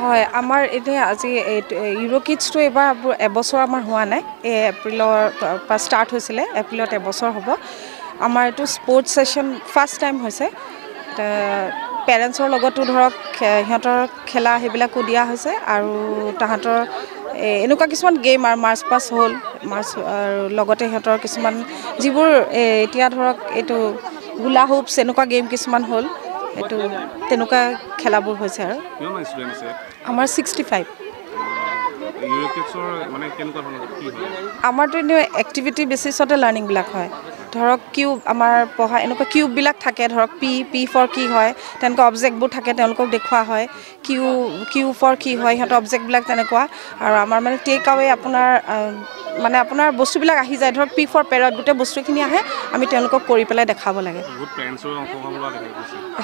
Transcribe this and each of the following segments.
হয় আমাৰ এতিয়া আজি ইউৰো কিডছটো এবাৰ এবছৰ আমাৰ হোৱা নাই এই এপ্ৰিলৰ পৰা ষ্টাৰ্ট হৈছিলে এপ্ৰিলত এবছৰ হ'ব আমাৰ এইটো স্পৰ্টছ ছেশ্যন ফাৰ্ষ্ট টাইম হৈছে পেৰেণ্টছৰ লগতো ধৰক সিহঁতৰ খেলা সেইবিলাকো দিয়া হৈছে আৰু তাহাঁতৰ এনেকুৱা কিছুমান গেম আৰু মাৰ্চ পাছ হ'ল আৰু লগতে সিহঁতৰ কিছুমান যিবোৰ এতিয়া ধৰক এইটো হুলা হুপছ এনেকুৱা গেম কিছুমান হ'ল এইটো তেনেকুৱা খেলাবোৰ হৈছে আৰু আমাৰ 65 আমাৰতো এনেও এক্টিভিটি বেচিছতে লাৰ্ণিংবিলাক হয় ধৰক কিউব আমাৰ পঢ়া এনেকুৱা কিউববিলাক থাকে ধৰক পি ফৰ কি হয় তেনেকুৱা অবজেক্টবোৰ থাকে তেওঁলোকক দেখুওৱা হয় কিউ ফৰ কি হয় সিহঁতৰ অবজেক্টবিলাক তেনেকুৱা আৰু আমাৰ মানে টেক আৱে আপোনাৰ বস্তুবিলাক আহি যায় ধৰক পি ফৰ পেৰট গোটেই বস্তুখিনি আহে আমি তেওঁলোকক কৰি পেলাই দেখাব লাগে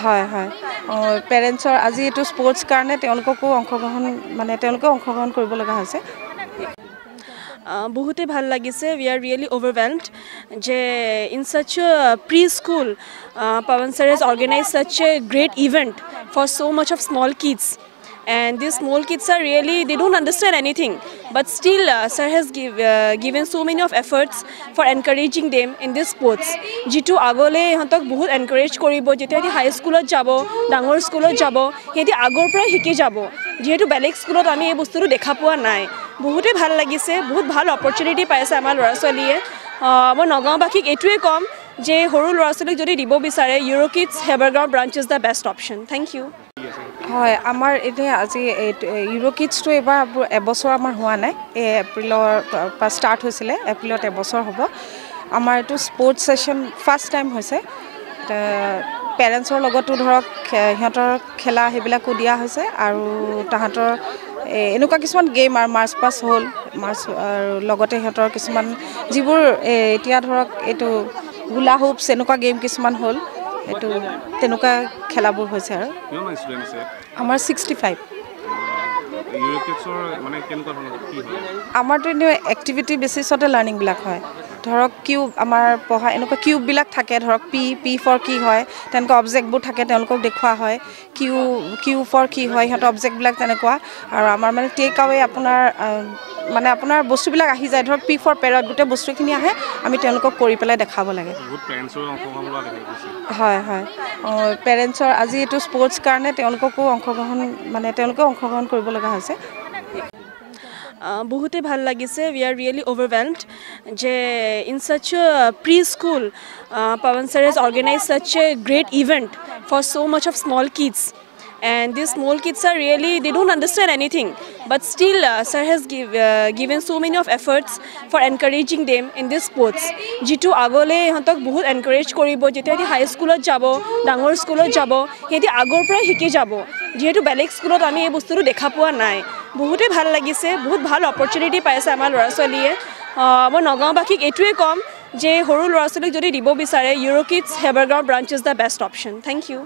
হয় হয় পেৰেণ্টছৰ আজি এইটো স্পৰ্টছ কাৰণে তেওঁলোকেও অংশগ্ৰহণ কৰিব লগা হৈছে বহুতে ভাল লাগিছে উই আৰ ৰিয়েলি অভাৰৱেলমড যে in such a preschool Pawan sir has organized such a great event for so much of small kids and these small kids are really they don't understand anything but still sir has given so many of efforts for encouraging them in this sports jitu agole hantok bahut encourage koribo jetia high school ot jabo dangor school ot jabo heti agor pra hiki jabo jehetu belek school ot ami ei bostu dekha pua nai বহুতে ভাল লাগিছে বহুত ভাল opportunity পাইছে আমাৰ ল'ৰা ছোৱালীয়ে মই নগাঁওবাসীক এইটোৱে ক'ম যে সৰু ল'ৰা ছোৱালীক যদি দিব বিচাৰে Euro Kids Haibargaon branch is the best option thank you হয় আমাৰ এতিয়া আজি ইউৰো কিডছটো এবাৰ এবছৰ আমাৰ হোৱা নাই এই এপ্ৰিলৰ পৰা ষ্টাৰ্ট হৈছিলে এপ্ৰিলত এবছৰ হ'ব আমাৰ এইটো স্পৰ্টছ ছেশ্যন ফাৰ্ষ্ট টাইম হৈছে পেৰেণ্টছৰ লগতো ধৰক সিহঁতৰ খেলা সেইবিলাকো দিয়া হৈছে আৰু তাহাঁতৰ এনেকুৱা কিছুমান গেম আৰু মাৰ্চ পাছ হ'ল আৰু লগতে সিহঁতৰ কিছুমান যিবোৰ এতিয়া ধৰক এইটো হুলা হুপছ এনেকুৱা গেম কিছুমান হ'ল এইটো তেনেকুৱা খেলাবোৰ হৈছে আৰু আমাৰ 65 আমাৰতো এনেও এক্টিভিটি বেচিছতে লাৰ্ণিংবিলাক হয় ধৰক কিউব আমাৰ পঢ়া এনেকুৱা কিউববিলাক থাকে ধৰক পি ফৰ কি হয় তেনেকুৱা অবজেক্টবোৰ থাকে তেওঁলোকক দেখুওৱা হয় কিউ ফৰ কি হয় সিহঁতৰ অবজেক্টবিলাক তেনেকুৱা আৰু আমাৰ মানে টেক আৱে আপোনাৰ বস্তুবিলাক আহি যায় ধৰক পি ফৰ পেৰট গোটেই বস্তুখিনি আহে আমি তেওঁলোকক কৰি পেলাই দেখাব লাগে হয় হয় পেৰেণ্টছৰ আজি এইটো স্পৰ্টছ কাৰণে তেওঁলোকেও অংশগ্ৰহণ কৰিব লগা হৈছে বহুতে ভাল লাগিছে উই আৰ ৰিয়েলি অভাৰৱেলমড যে in such a preschool Pawan sir has organized such a great event for so much of small kids and these small kids are really they don't understand anything but still sir has given so many of efforts for encouraging them in this sports jitu agole hantok bahut encourage koribo jetia high school ot jabo dangor school ot jabo heti agor pra hiki jabo jehetu belek school ot ami ei bostu dekha pua nai বহুতে ভাল লাগিছে বহুত ভাল opportunity পাইছে আমাৰ ল'ৰা ছোৱালীয়ে মই নগাঁওবাসীক এইটোৱে ক'ম যে সৰু ল'ৰা ছোৱালীক যদি দিব বিচাৰে Euro Kids Haibargaon branch is the best option thank U